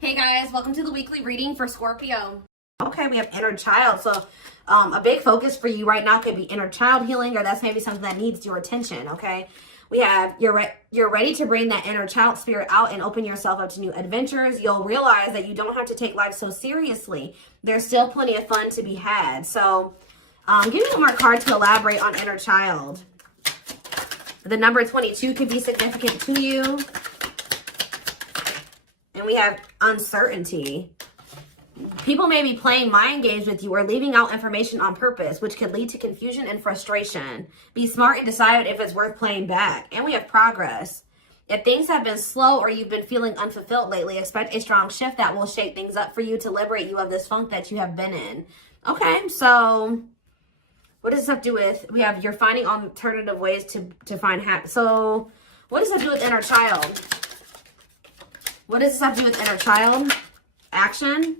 Hey guys, welcome to the weekly reading for Scorpio. Okay, we have inner child. So a big focus for you right now could be inner child healing, or that's maybe something that needs your attention, okay? We have you're ready to bring that inner child spirit out and open yourself up to new adventures. You'll realize that you don't have to take life so seriously. There's still plenty of fun to be had. So give me one more card to elaborate on inner child. The number 22 could be significant to you. And we have uncertainty. People may be playing mind games with you or leaving out information on purpose, which could lead to confusion and frustration. Be smart and decide if it's worth playing back. And we have progress. If things have been slow or you've been feeling unfulfilled lately, expect a strong shift that will shake things up for you to liberate you of this funk that you have been in. Okay, so what does this have to do with? We have you're finding alternative ways to find happiness. So what does that do with inner child? What does this have to do with inner child? Action.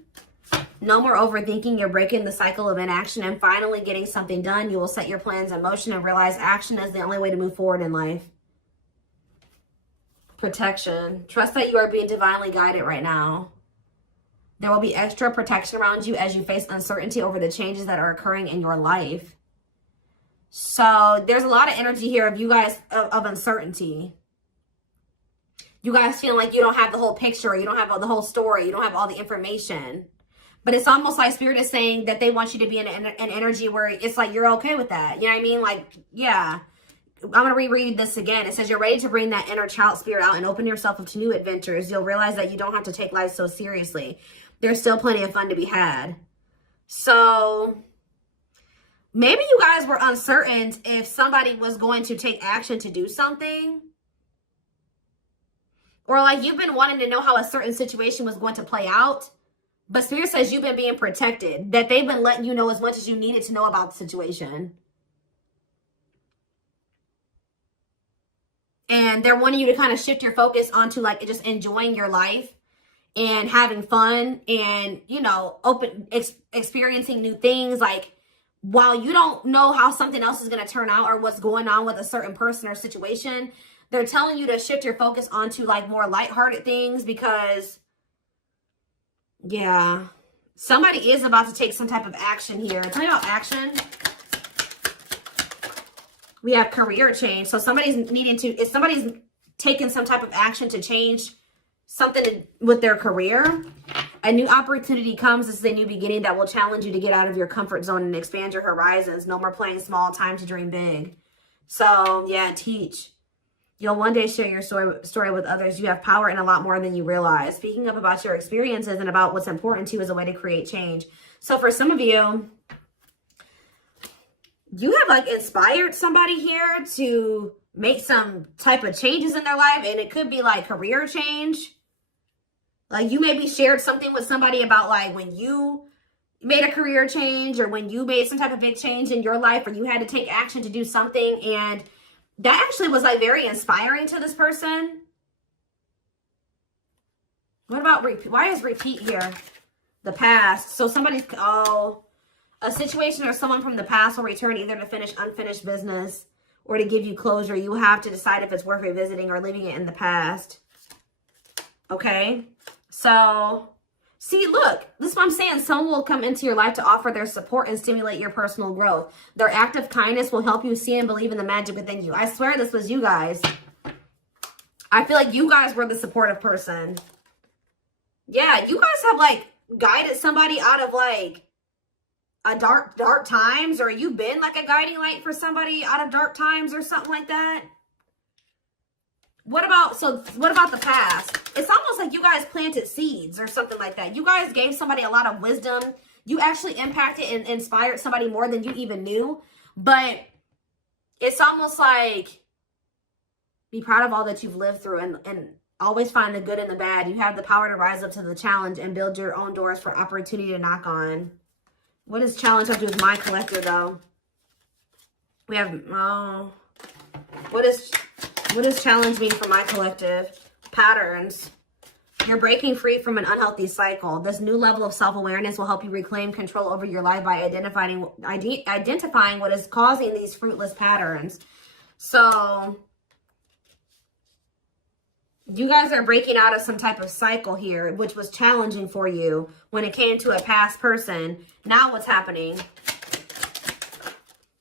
No more overthinking. You're breaking the cycle of inaction and finally getting something done. You will set your plans in motion and realize action is the only way to move forward in life. Protection. Trust that you are being divinely guided right now. There will be extra protection around you as you face uncertainty over the changes that are occurring in your life. So there's a lot of energy here of you guys of uncertainty. You guys feel like you don't have the whole picture. You don't have the whole story. You don't have all the information. But it's almost like Spirit is saying that they want you to be in an energy where it's like you're okay with that. You know what I mean? Like, yeah. I'm going to reread this again. It says you're ready to bring that inner child spirit out and open yourself up to new adventures. You'll realize that you don't have to take life so seriously. There's still plenty of fun to be had. So maybe you guys were uncertain if somebody was going to take action to do something. Or like you've been wanting to know how a certain situation was going to play out. But Spirit says you've been being protected. That they've been letting you know as much as you needed to know about the situation. And they're wanting you to kind of shift your focus onto like just enjoying your life. And having fun. And, you know, experiencing new things. Like while you don't know how something else is going to turn out. Or what's going on with a certain person or situation. They're telling you to shift your focus onto like more lighthearted things because, yeah, somebody is about to take some type of action here. Tell me about action. We have career change. So somebody's if somebody's taking some type of action to change something with their career, a new opportunity comes. This is a new beginning that will challenge you to get out of your comfort zone and expand your horizons. No more playing small, time to dream big. So yeah, teach. You'll one day share your story with others. You have power in a lot more than you realize. Speaking up about your experiences and about what's important to you is a way to create change. So for some of you, you have like inspired somebody here to make some type of changes in their life. And it could be like career change. Like you maybe shared something with somebody about like when you made a career change or when you made some type of big change in your life or you had to take action to do something, and that actually was like very inspiring to this person. What about repeat? Why is repeat here? The past. So somebody's, a situation or someone from the past will return either to finish unfinished business or to give you closure. You have to decide if it's worth revisiting or leaving it in the past. Okay. So see, look, this is what I'm saying. Someone will come into your life to offer their support and stimulate your personal growth. Their act of kindness will help you see and believe in the magic within you. I swear this was you guys. I feel like you guys were the supportive person. Yeah, you guys have like guided somebody out of like a dark times, or you've been like a guiding light for somebody out of dark times or something like that. What about the past? It's almost like you guys planted seeds or something like that. You guys gave somebody a lot of wisdom. You actually impacted and inspired somebody more than you even knew. But it's almost like be proud of all that you've lived through and always find the good and the bad. You have the power to rise up to the challenge and build your own doors for opportunity to knock on. What does challenge have to do with my collector though? We have, what does challenge mean for my collective? Patterns. You're breaking free from an unhealthy cycle. This new level of self-awareness will help you reclaim control over your life by identifying what is causing these fruitless patterns. So You guys are breaking out of some type of cycle here, which was challenging for you when it came to a past person. Now what's happening?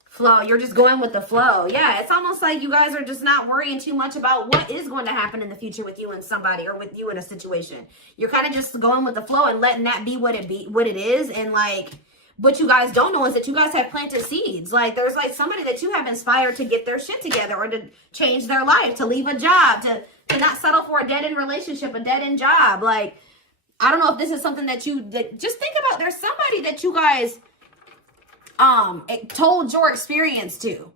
Flow. You're just going with the flow. Yeah, it's almost like you guys are just not worrying too much about what is going to happen in the future with you and somebody, or with you in a situation. You're kind of just going with the flow and letting that be what it is. And like, what you guys don't know is that you guys have planted seeds. Like, there's like somebody that you have inspired to get their shit together, or to change their life, to leave a job, to not settle for a dead-end relationship, a dead-end job. Like, I don't know if this is something that just think about. There's somebody that you guys told your experience to,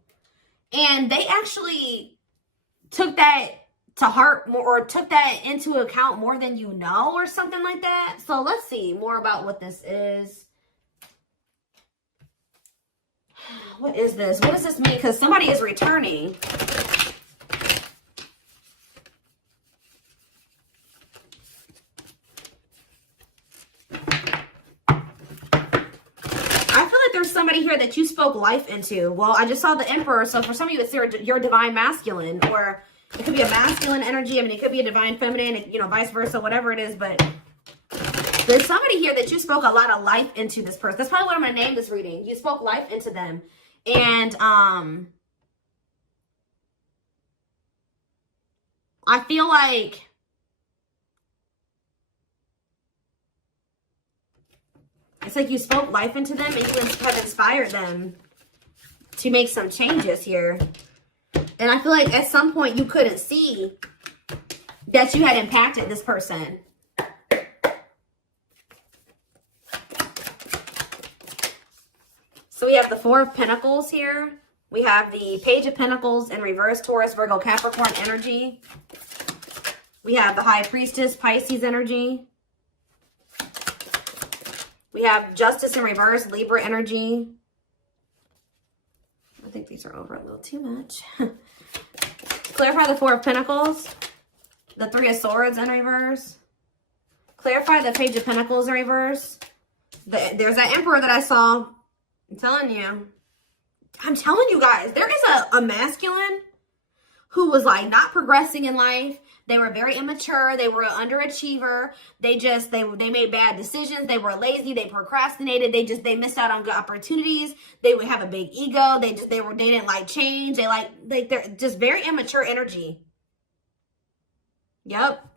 and they actually took that to heart more, or took that into account more than you know, or something like that. So let's see more about what this is. What is this? What does this mean? Because somebody is returning. Somebody here that you spoke life into. Well, I just saw the Emperor, so for some of you, it's your divine masculine, or it could be a masculine energy. I mean, it could be a divine feminine, you know, vice versa, whatever it is. But there's somebody here that you spoke a lot of life into this person. That's probably what I'm going to name this reading. You spoke life into them. And I feel like it's like you spoke life into them, and you have inspired them to make some changes here. And I feel like at some point you couldn't see that you had impacted this person. So we have the Four of Pentacles here. We have the Page of Pentacles in reverse, Taurus, Virgo, Capricorn energy. We have the High Priestess, Pisces energy. We have Justice in reverse, Libra energy. I think these are over a little too much. Clarify the Four of Pentacles. The Three of Swords in reverse. Clarify the Page of Pentacles in reverse. There's that Emperor that I saw. I'm telling you guys, there is a masculine who was like not progressing in life. They were very immature. They were an underachiever. They made bad decisions. They were lazy. They procrastinated. They missed out on good opportunities. They would have a big ego. They didn't like change. They're just very immature energy. Yep.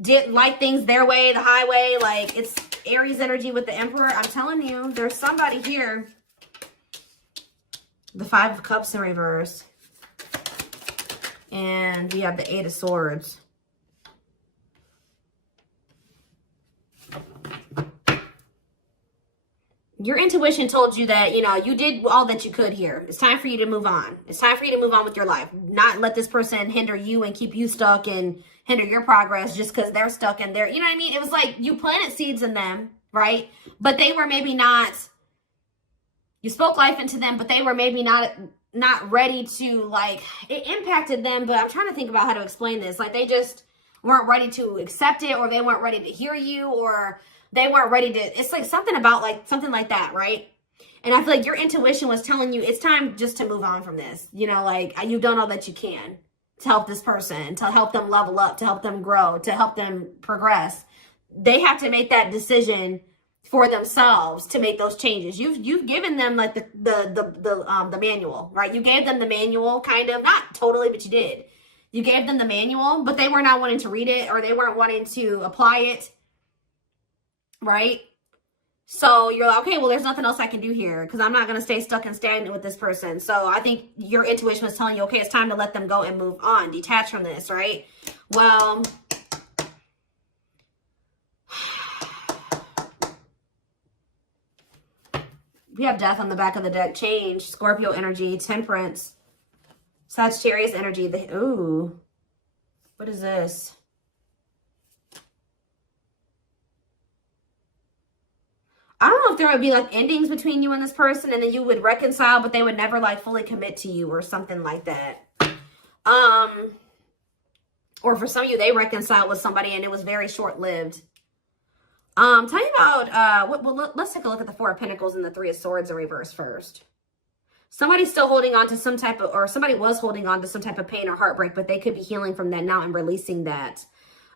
Didn't like things their way, the highway. Like, it's Aries energy with the Emperor. I'm telling you, there's somebody here. The Five of Cups in reverse. And we have the Eight of Swords. Your intuition told you that, you know, you did all that you could here. It's time for you to move on. It's time for you to move on with your life. Not let this person hinder you and keep you stuck and hinder your progress just because they're stuck in there. You know what I mean? It was like you planted seeds in them, right? But they were maybe not, you spoke life into them, but they were maybe not ready to, like, it impacted them. But I'm trying to think about how to explain this. Like, they just weren't ready to accept it, or they weren't ready to hear you, or they weren't ready to, it's like something about like, something like that, right? And I feel like your intuition was telling you it's time just to move on from this. You know, like, you've done all that you can to help this person, to help them level up, to help them grow, to help them progress. They have to make that decision for themselves to make those changes. You've given them like the manual, right? You gave them the manual, kind of, not totally, but you did. You gave them the manual, but they were not wanting to read it, or they weren't wanting to apply it, right? So you're like, okay, well, there's nothing else I can do here because I'm not going to stay stuck and stagnant with this person. So I think your intuition was telling you, okay, it's time to let them go and move on, detach from this, right? Well, we have Death on the back of the deck. Change, Scorpio energy, Temperance, Sagittarius energy. Ooh, what is this? I don't know if there would be like endings between you and this person, and then you would reconcile, but they would never like fully commit to you or something like that. Or for some of you, they reconciled with somebody and it was very short-lived. Tell me about, let's take a look at the Four of Pentacles and the Three of Swords in reverse first. Somebody's still holding on to some type of, or somebody was holding on to some type of pain or heartbreak, but they could be healing from that now and releasing that.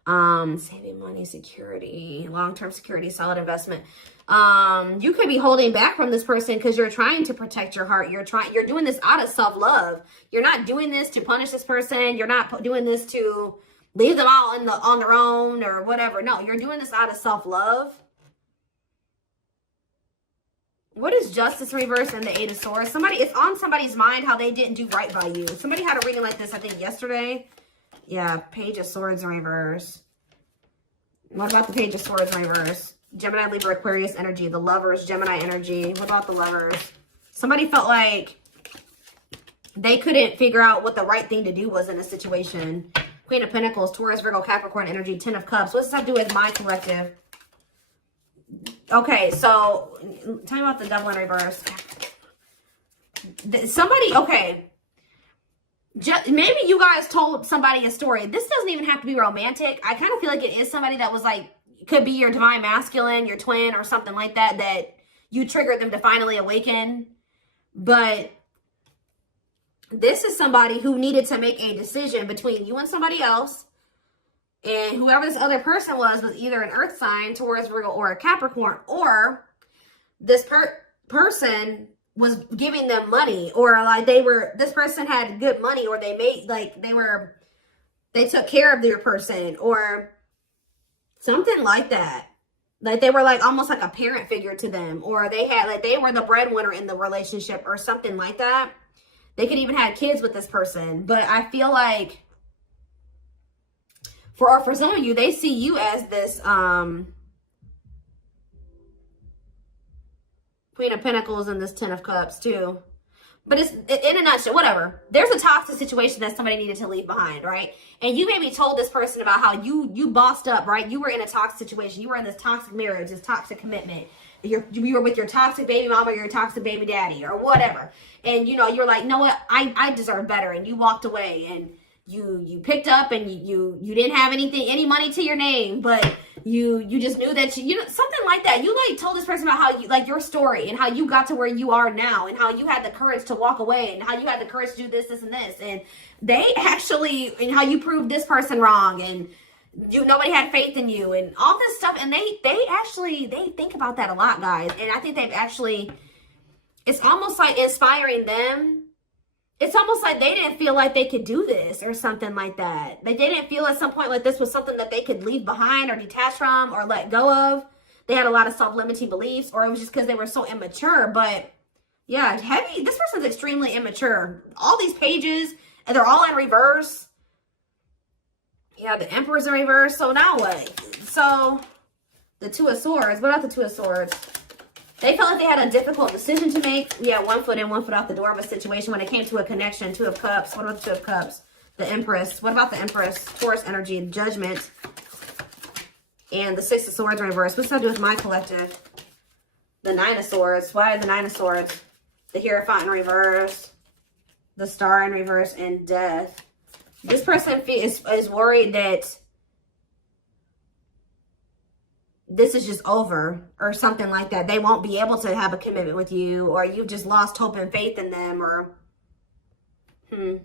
Saving money, security, long-term security, solid investment. You could be holding back from this person because you're trying to protect your heart. You're doing this out of self-love. You're not doing this to punish this person. You're not doing this to leave them all on their own or whatever. No, you're doing this out of self-love. What is Justice reverse and the Eight of Swords? It's on somebody's mind how they didn't do right by you. Somebody had a reading like this, I think, yesterday. Yeah, Page of Swords in reverse. What about the Page of Swords in reverse? Gemini, Libra, Aquarius energy. The Lovers, Gemini energy. What about the Lovers? Somebody felt like they couldn't figure out what the right thing to do was in a situation. Queen of Pentacles, Taurus, Virgo, Capricorn energy. Ten of Cups. What does this have to do with my collective? Okay, so tell me about the Devil in reverse. Okay. Maybe you guys told somebody a story. This doesn't even have to be romantic. I kind of feel like it is somebody that was like, could be your divine masculine, your twin, or something like that, that you triggered them to finally awaken. But this is somebody who needed to make a decision between you and somebody else. And whoever this other person was either an earth sign, Taurus, Virgo, or a Capricorn, or this person was giving them money, or like this person had good money, or they took care of their person, or something like that. Like they were like almost like a parent figure to them, or they were the breadwinner in the relationship or something like that. They could even have kids with this person. But I feel like for some of you, they see you as this Queen of Pentacles and this Ten of Cups too. But it's in a nutshell, whatever. There's a toxic situation that somebody needed to leave behind, right? And you maybe told this person about how you bossed up, right? You were in a toxic situation. You were in this toxic marriage, this toxic commitment. You were with your toxic baby mama or your toxic baby daddy or whatever. And, you're like, you know what? I deserve better. And you walked away and you picked up and you didn't have any money to your name, but you just knew that something like that. You like told this person about how you like your story and how you got to where you are now and how you had the courage to walk away and how you had the courage to do this and this. And they actually, and how you proved this person wrong and nobody had faith in you and all this stuff. And they think about that a lot, guys. And I think it's almost like inspiring them. It's almost like they didn't feel like they could do this or something like that. They didn't feel at some point like this was something that they could leave behind or detach from or let go of. They had a lot of self-limiting beliefs, or it was just because they were so immature. But yeah, this person's extremely immature. All these pages, and they're all in reverse. Yeah, the Emperor's in reverse. So now what? So the Two of Swords. What about the Two of Swords? They felt like they had a difficult decision to make. Yeah, 1 foot in, 1 foot out the door of a situation when it came to a connection. Two of Cups. What about the Two of Cups? The Empress. What about the Empress? Taurus energy, Judgment. And the Six of Swords reverse. What's that to do with my collective? The Nine of Swords. Why the Nine of Swords? The Hierophant in reverse. The Star in reverse. And Death. This person is worried that this is just over or something like that. They won't be able to have a commitment with you, or you've just lost hope and faith in them, or I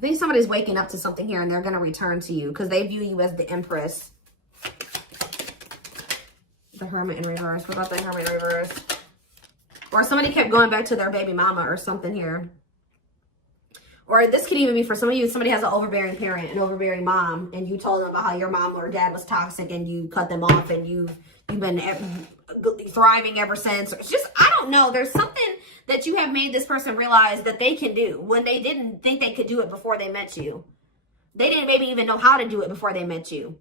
think somebody's waking up to something here and they're going to return to you because they view you as the Empress. The Hermit in reverse. What about the Hermit in reverse? Or somebody kept going back to their baby mama or something here. Or this could even be for some of you, somebody has an overbearing parent, an overbearing mom, and you told them about how your mom or dad was toxic and you cut them off and you've been thriving ever since. It's just, I don't know. There's something that you have made this person realize that they can do when they didn't think they could do it before they met you. They didn't maybe even know how to do it before they met you.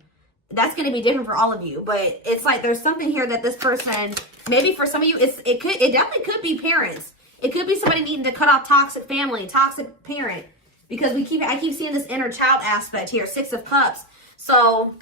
That's going to be different for all of you. But it's like there's something here that this person, maybe for some of you, it definitely could be parents. It could be somebody needing to cut off toxic family, toxic parent. Because I keep seeing this inner child aspect here, Six of Cups. So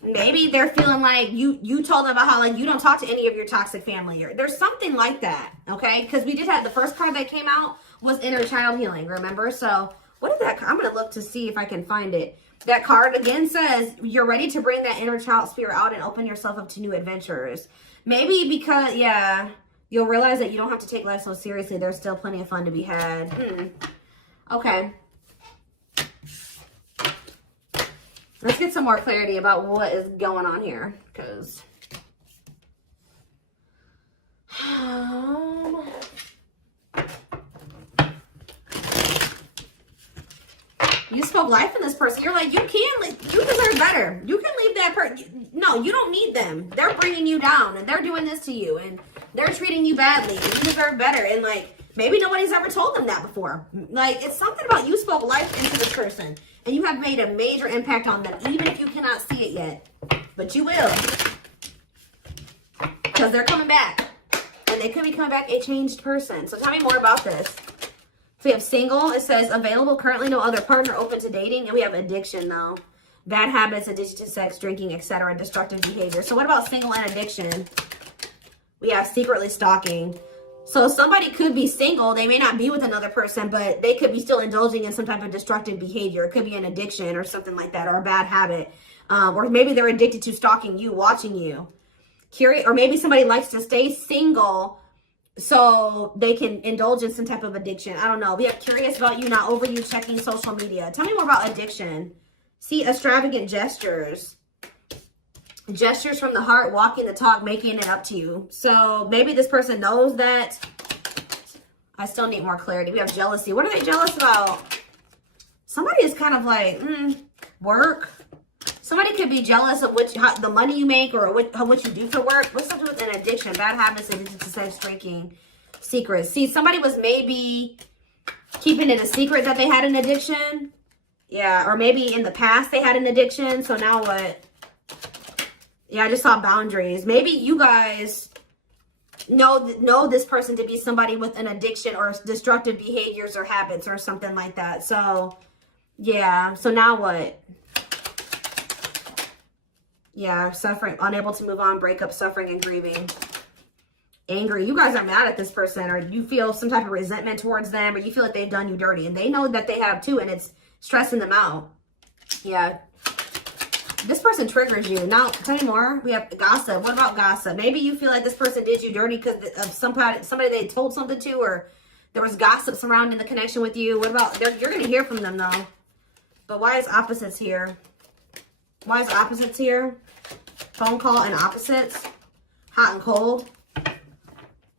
maybe they're feeling like you told them about how like you don't talk to any of your toxic family. Or there's something like that, okay? Because we did have the first card that came out was inner child healing, remember? So what is that? I'm going to look to see if I can find it. That card again says you're ready to bring that inner child spirit out and open yourself up to new adventures. Maybe because, yeah, you'll realize that you don't have to take life so seriously. There's still plenty of fun to be had. Okay. Let's get some more clarity about what is going on here, because you spoke life in this person. You're like, you deserve better. You can leave that person. No, you don't need them. They're bringing you down, and they're doing this to you, and they're treating you badly, and you deserve better. And like, maybe nobody's ever told them that before. Like, it's something about you spoke life into this person, and you have made a major impact on them, even if you cannot see it yet. But you will. Because they're coming back. And they could be coming back a changed person. So tell me more about this. So we have single. It says available, currently no other partner, open to dating. And we have addiction, though. Bad habits, addiction to sex, drinking, etc. Destructive behavior. So what about single and addiction? We have secretly stalking. So somebody could be single. They may not be with another person, but they could be still indulging in some type of destructive behavior. It could be an addiction or something like that, or a bad habit. Or maybe they're addicted to stalking you, watching you. Curious, or maybe somebody likes to stay single so they can indulge in some type of addiction. I don't know. We have curious about you, not over you, checking social media. Tell me more about addiction. See, extravagant gestures. Gestures from the heart, walking the talk, making it up to you. So maybe this person knows that. I still need more clarity. We have jealousy. What are they jealous about? Somebody is kind of like, work. Somebody could be jealous of the money you make or what you do for work. What's something with an addiction? Bad habits, addiction to sex, drinking, secrets. See, somebody was maybe keeping it a secret that they had an addiction. Yeah, or maybe in the past they had an addiction. So now what? Yeah, I just saw boundaries. Maybe you guys know this person to be somebody with an addiction or destructive behaviors or habits or something like that. So, yeah. So now what? Yeah, suffering, unable to move on, breakup, suffering, and grieving. Angry. You guys are mad at this person, or you feel some type of resentment towards them, or you feel like they've done you dirty. And they know that they have too, and it's stressing them out. Yeah. This person triggers you. Now, tell me more. We have gossip. What about gossip? Maybe you feel like this person did you dirty because of somebody they told something to, or there was gossip surrounding the connection with you. What about, you're going to hear from them though. But why is opposites here? Why is opposites here? Phone call and opposites. Hot and cold.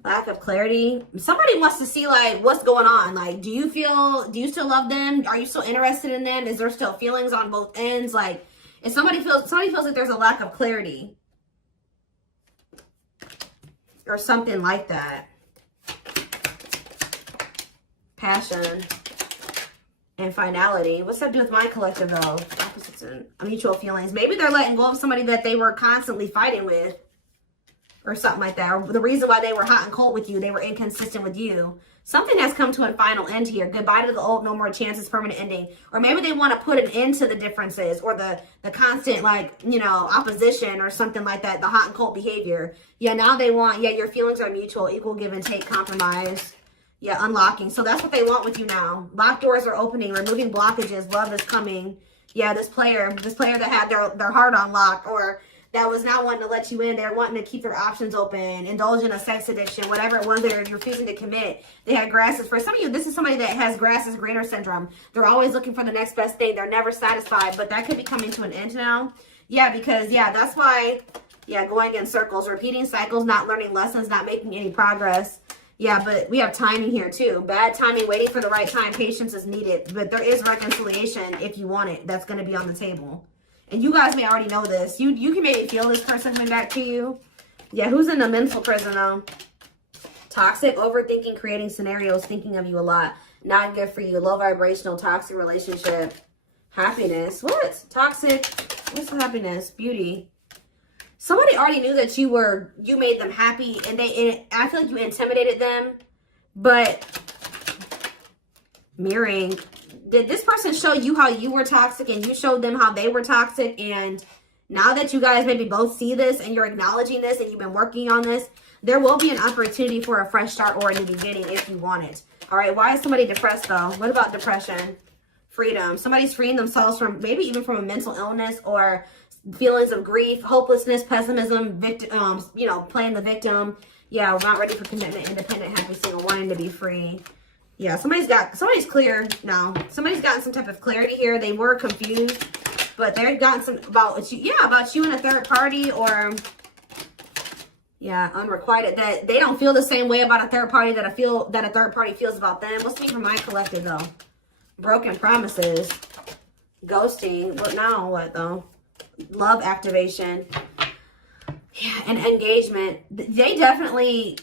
Lack of clarity. Somebody wants to see like what's going on. Like, do you still love them? Are you still interested in them? Is there still feelings on both ends? Like, if somebody feels like there's a lack of clarity or something like that. Passion and finality. What's that do with my collective though? Opposites and mutual feelings. Maybe they're letting go of somebody that they were constantly fighting with or something like that. Or the reason why they were hot and cold with you, they were inconsistent with you. Something has come to a final end here. Goodbye to the old, no more chances, permanent ending. Or maybe they want to put an end to the differences or the constant, like, you know, opposition or something like that. The hot and cold behavior. Yeah, now they want, yeah, your feelings are mutual, equal give and take, compromise. Yeah, unlocking. So that's what they want with you now. Locked doors are opening, removing blockages. Love is coming. Yeah, this player that had their heart unlocked, or that was not wanting to let you in. They're wanting to keep their options open, indulge in a sex addiction, whatever it was they're refusing to commit. They had grasses. For some of you, this is somebody that has grass is greener syndrome. They're always looking for the next best thing. They're never satisfied, but that could be coming to an end now. Yeah, because, yeah, that's why, yeah, going in circles, repeating cycles, not learning lessons, not making any progress. Yeah, but we have timing here too. Bad timing, waiting for the right time. Patience is needed, but there is reconciliation if you want it. That's going to be on the table. And you guys may already know this. You can maybe feel this person coming back to you. Yeah, who's in a mental prison though? Toxic, overthinking, creating scenarios, thinking of you a lot. Not good for you. Low vibrational, toxic relationship. Happiness. What? Toxic. What's happiness? Beauty. Somebody already knew that you made them happy, and I feel like you intimidated them. But mirroring. Did this person show you how you were toxic and you showed them how they were toxic? And now that you guys maybe both see this and you're acknowledging this and you've been working on this, there will be an opportunity for a fresh start or a new beginning if you want it. All right. Why is somebody depressed though? What about depression? Freedom. Somebody's freeing themselves from maybe even from a mental illness or feelings of grief, hopelessness, pessimism, victim, you know, playing the victim. Yeah, we're not ready for commitment, independent, happy, single, wanting to be free. Yeah, somebody's clear now. Somebody's gotten some type of clarity here. They were confused. But they've gotten some about you, yeah, about you and a third party, or yeah, unrequited, that they don't feel the same way about a third party that a third party feels about them. What's me for my collective though? Broken promises, ghosting. What now? What though? Love activation. Yeah, and engagement. They definitely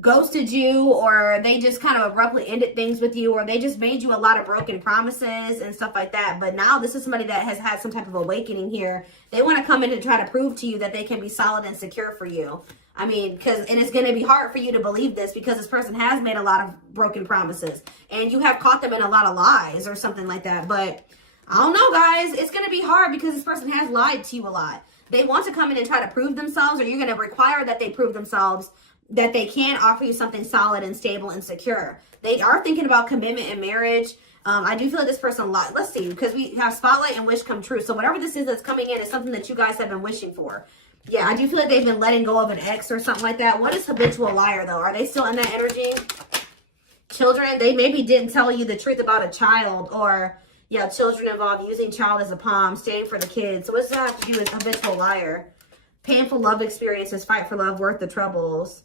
ghosted you, or they just kind of abruptly ended things with you, or they just made you a lot of broken promises and stuff like that. But now this is somebody that has had some type of awakening here. They want to come in and try to prove to you that they can be solid and secure for you. I mean, and it's going to be hard for you to believe this because this person has made a lot of broken promises and you have caught them in a lot of lies or something like that. But I don't know, guys. It's going to be hard because this person has lied to you a lot. They want to come in and try to prove themselves, or you're going to require that they prove themselves that they can offer you something solid and stable and secure. They are thinking about commitment and marriage. I do feel like this person, let's see, because we have spotlight and wish come true. So whatever this is that's coming in is something that you guys have been wishing for. Yeah, I do feel like they've been letting go of an ex or something like that. What is habitual liar, though? Are they still in that energy? Children, they maybe didn't tell you the truth about a child, or yeah, children involved, using child as a palm, staying for the kids. So what's that have to do with habitual liar? Painful love experiences, fight for love, worth the troubles.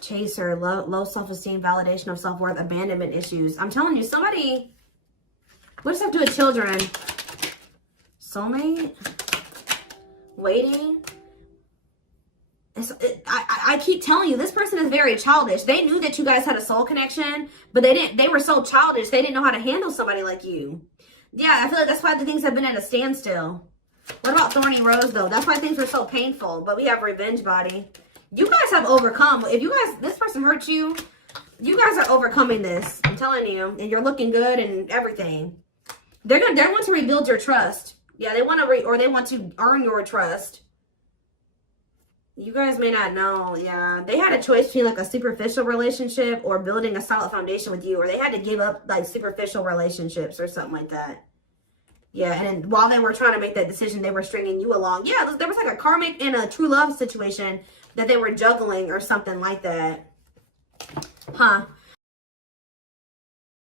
Chaser, low self-esteem, validation of self-worth, abandonment issues. I'm telling you, somebody, what does that have to do with children? Soulmate? Waiting? I keep telling you, this person is very childish. They knew that you guys had a soul connection, but they were so childish, they didn't know how to handle somebody like you. Yeah, I feel like that's why the things have been at a standstill. What about Thorny Rose, though? That's why things were so painful, but we have Revenge Body. You guys have overcome. If you guys, this person hurt you, you guys are overcoming this. I'm telling you, and you're looking good and everything. They want to rebuild your trust. Yeah, they want to they want to earn your trust. You guys may not know. Yeah, they had a choice between like a superficial relationship or building a solid foundation with you, or they had to give up like superficial relationships or something like that. Yeah, and then while they were trying to make that decision, they were stringing you along. Yeah, there was like a karmic and a true love situation that they were juggling or something like that. Huh.